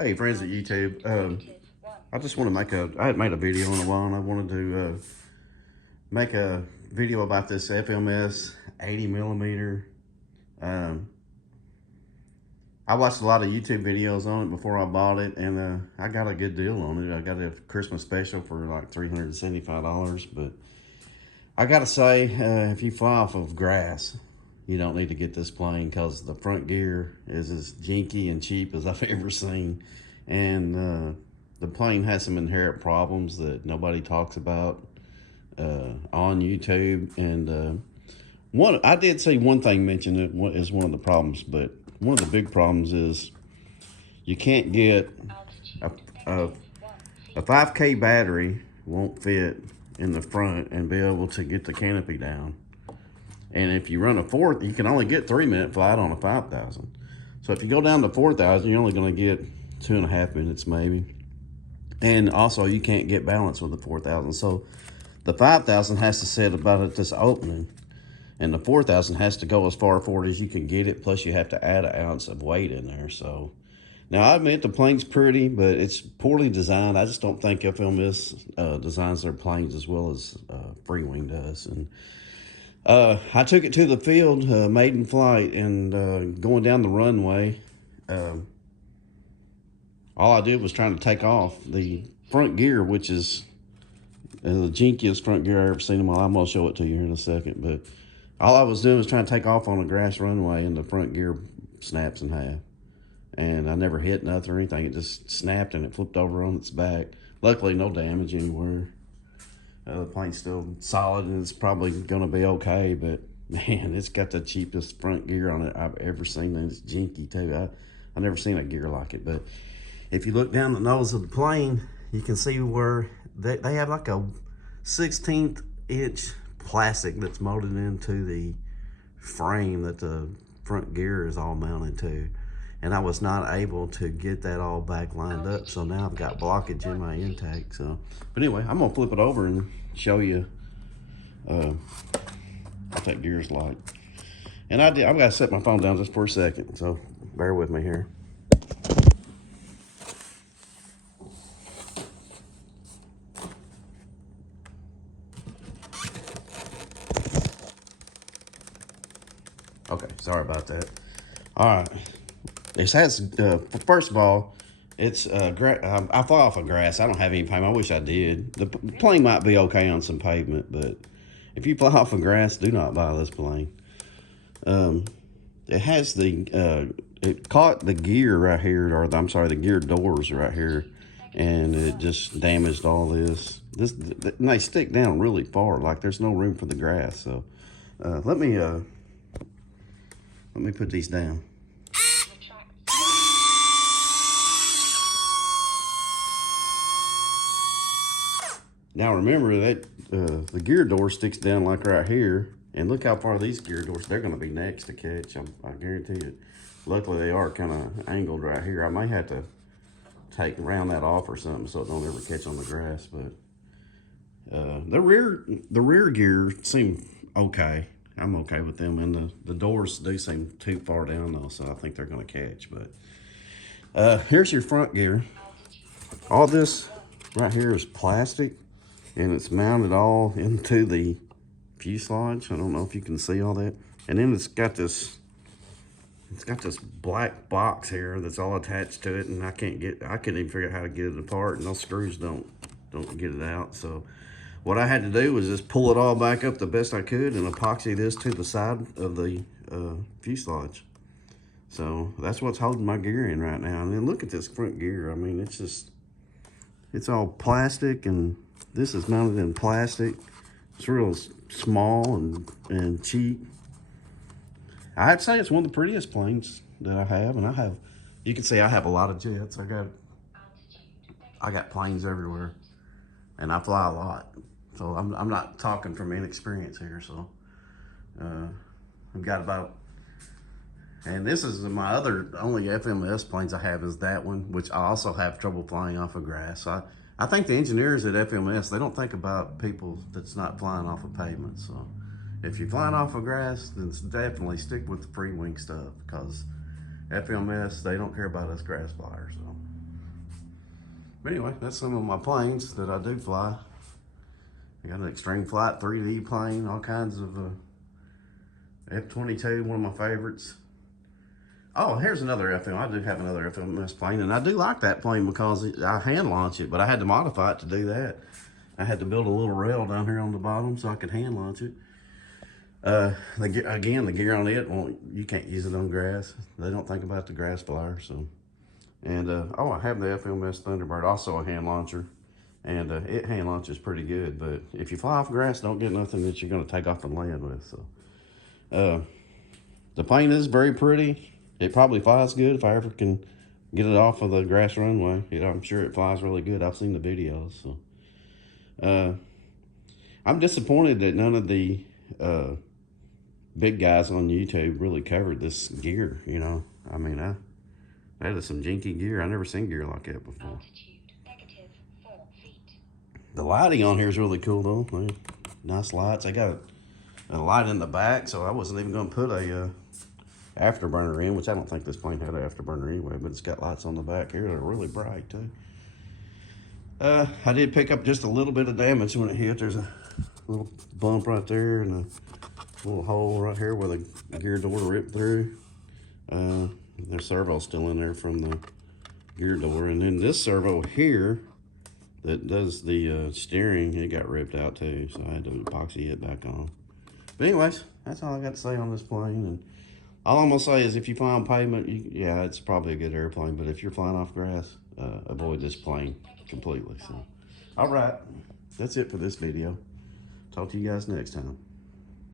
Hey, friends at YouTube. I just want to I hadn't made a video in a while, and I wanted to make a video about this FMS 80 millimeter. Um, I watched a lot of YouTube videos on it before I bought it, and I got a good deal on it. I got a Christmas special for like $375, but I gotta say, if you fly off of grass, you don't need to get this plane because the front gear is as jinky and cheap as I've ever seen. And the plane has some inherent problems that nobody talks about on YouTube. And I did see one thing mentioned as one of the problems, but one of the big problems is you can't get a, a, a 5K battery won't fit in the front and be able to get the canopy down. And if you run a fourth, you can only get 3-minute flight on a 5,000. So if you go down to 4,000, you're only going to get 2.5 minutes maybe. And also you can't get balance with the 4,000. So the 5,000 has to sit about at this opening, and the 4,000 has to go as far forward as you can get it. Plus you have to add an ounce of weight in there. So now I admit the plane's pretty, but it's poorly designed. I just don't think FMS designs their planes as well as Freewing does. And I took it to the field, maiden flight, and going down the runway, all I did was trying to take off the front gear, which is the jinkiest front gear I've ever seen in my life. I'm going to show it to you here in a second. But all I was doing was trying to take off on a grass runway, and the front gear snaps in half. And I never hit nothing or anything. It just snapped and it flipped over on its back. Luckily, no damage anywhere. The plane's still solid and it's probably going to be okay. But, man, it's got the cheapest front gear on it I've ever seen. And it's jinky, too. I've never seen a gear like it. But if you look down the nose of the plane, you can see where they have like a 16th inch plastic that's molded into the frame that the front gear is all mounted to. And I was not able to get that all back lined up, so now I've got blockage in my intake. So, but anyway, I'm gonna flip it over and show you what that gear's like. And I've got to set my phone down just for a second, so bear with me here. Okay, sorry about that. All right. This has, first of all, it's, I fly off of grass. I don't have any pavement. I wish I did. The plane might be okay on some pavement, but if you fly off of grass, do not buy this plane. It has it caught the gear right here, or I'm sorry, the gear doors right here, and it just damaged all this. And they stick down really far, like there's no room for the grass. So let me put these down. Now remember that the gear door sticks down like right here, and look how far these gear doors, they're going to be next to catch. I guarantee it. Luckily they are kind of angled right here. I may have to round that off or something so it don't ever catch on the grass. But the rear gear seem okay. I'm okay with them, and the doors do seem too far down though, so I think they're going to catch. But here's your front gear. All this right here is plastic, and it's mounted all into the fuselage. I don't know if you can see all that. And then it's got this black box here that's all attached to it, and I couldn't even figure out how to get it apart, and those screws don't get it out. So what I had to do was just pull it all back up the best I could and epoxy this to the side of the fuselage. So that's what's holding my gear in right now. And then look at this front gear. I mean, it's all plastic, and this is mounted in plastic. It's real small and cheap. I'd say it's one of the prettiest planes that I have, and you can see I have a lot of jets. I got planes everywhere, and I fly a lot. So I'm not talking from inexperience here. So I've got about, and this is my only FMS planes I have is that one, which I also have trouble flying off of grass. So I think the engineers at FMS, they don't think about people that's not flying off of pavement. So if you're flying off of grass, then definitely stick with the Freewing stuff, because FMS, they don't care about us grass flyers. So But anyway, that's some of my planes that I do fly. I got an Extreme Flight 3D plane, all kinds of F-22, one of my favorites. Oh, here's another FM. I do have another FMS plane, and I do like that plane because I hand launch it, but I had to modify it to do that. I had to build a little rail down here on the bottom so I could hand launch it. Again, the gear on it, you can't use it on grass. They don't think about the grass flyer, so. And, oh, I have the FMS Thunderbird, also a hand launcher. And it hand launches pretty good, but if you fly off grass, don't get nothing that you're going to take off and land with. So, the plane is very pretty. It probably flies good if I ever can get it off of the grass runway. I'm sure it flies really good. I've seen the videos. So, I'm disappointed that none of the big guys on YouTube really covered this gear. You know, I mean, that is some jinky gear. I've never seen gear like that before. The lighting on here is really cool though. Nice lights. I got a light in the back, so I wasn't even going to put a afterburner in, which I don't think this plane had an afterburner anyway, but it's got lights on the back here that are really bright too. I did pick up just a little bit of damage when it hit. There's a little bump right there and a little hole right here where the gear door ripped through. Their servo's still in there from the gear door, and then this servo here that does the steering, it got ripped out too, so I had to epoxy it back on. But anyways, that's all I got to say on this plane. And all I'm gonna say is, if you fly on pavement, yeah, it's probably a good airplane. But if you're flying off grass, avoid this plane completely. So, all right, that's it for this video. Talk to you guys next time.